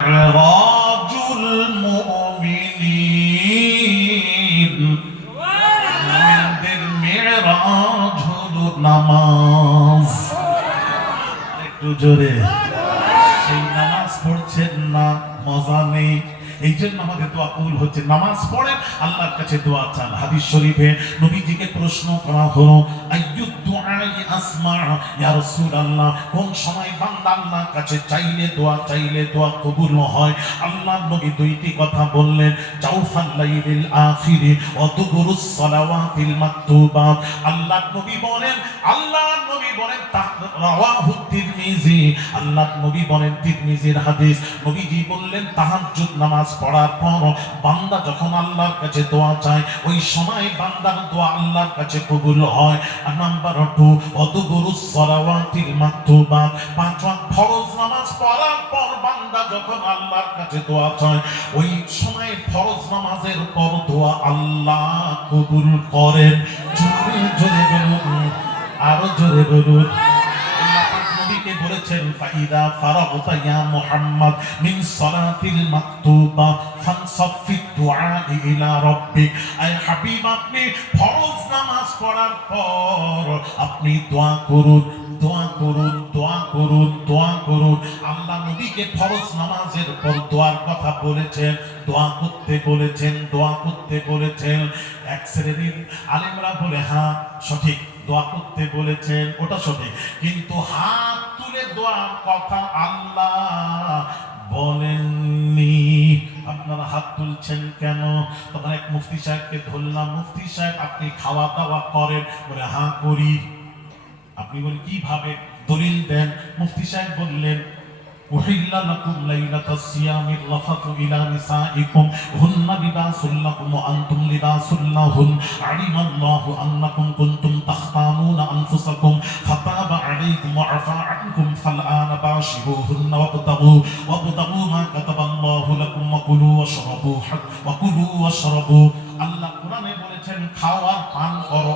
معراج المؤمنين মুমিনদের মেরাজ হলো নামাজ একটু জোরে সেই নামাজ পড়ছেন না মজা নেই এই জন্য আমাদের দোয়া কবুল হচ্ছে। নামাজ পড়ে আল্লাহর কাছে দোয়া চান। হাদিস শরীফে নবীজিকে প্রশ্ন করা হলো আইয়ুদ দুআই আসমা? ইয়া রাসূলুল্লাহ, কোন সময় বান্দা আল্লাহর কাছে চাইলে দোয়া চাইলে দোয়া কবুল হয়? আল্লাহর নবী দুইটি কথা বললেন জাউফাল লাইলিল আখিরি ওয়া দুবুরুস সালাওয়াতিল মাকতুবাত। আল্লাহর নবী বলেন, আল্লাহর নবী বলেন, রাওয়াহু তিরমিজি। আল্লাহর নবী বলেন, তিরমিজির হাদিস। নবীজি বললেন, তাহাজ্জুদ নামাজ পড়ার পর বান্দা যখন আল্লাহর কাছে দোয়া চায়, ওই সময় বান্দার দোয়া আল্লাহর কাছে কবুল হয়। আর নাম্বার টু অদুগুরুস সালাওয়াতিল মাকতুবাত। পাঁচ ওয়াক্ত ফরজ নামাজ পড়ার পর বান্দা যখন আল্লাহর কাছে দোয়া চায়, ওই সময় ফরজ নামাজের পর দোয়া আল্লাহ কবুল করেন। জোরে জোরে বলুন, আরও জোরে বলুন। নবীকে বলেছেন, ফাইদা ফারাগতা ইয়া মুহাম্মদ মিন সালাতিল মাকতুবা দুআ ইলা আয় হাবিব, আপনি ফরজ নামাজ পড়ার পর আপনি দোয়া করুন দোয়া করুন দোয়া করুন দোয়া করুন। আল্লাহ নবীকে ফরজ নামাজের পর দোয়ার কথা বলেছেন, দোয়া করতে বলেছেন, দোয়া করতে বলেছেন। এক শ্রেণির আলেমরা বলে হ্যাঁ সঠিক। দোয়া করতে বলেছেন, ওটা সঠিক। কিন্তু হাত তুলে দোয়ার কথা আল্লাহ বলেননি। আপনারা হাত তুলছেন কেন? তখন এক মুফতি সাহেবকে ধরলাম, মুফতি সাহেব, আপনি খাওয়া দাওয়া করেন। বলে হাঁ করি। আপনি বলে কীভাবে? দলিল দেন। মুফতি সাহেব বললেন أحل لكم ليلة الصيام الرفث إلى نسائكم هن لباس لكم وأنتم لباس لهن علم الله أنكم كنتم تختانون أنفسكم فتاب عليكم وعفى عنكم فالآن باشروهن وابتغوا وابتغوا ما كتب الله لكم وكلوا واشربوا وكلوا واشربوا আল্লাহ কোরআনে বলেছেন খাওয়া পান করো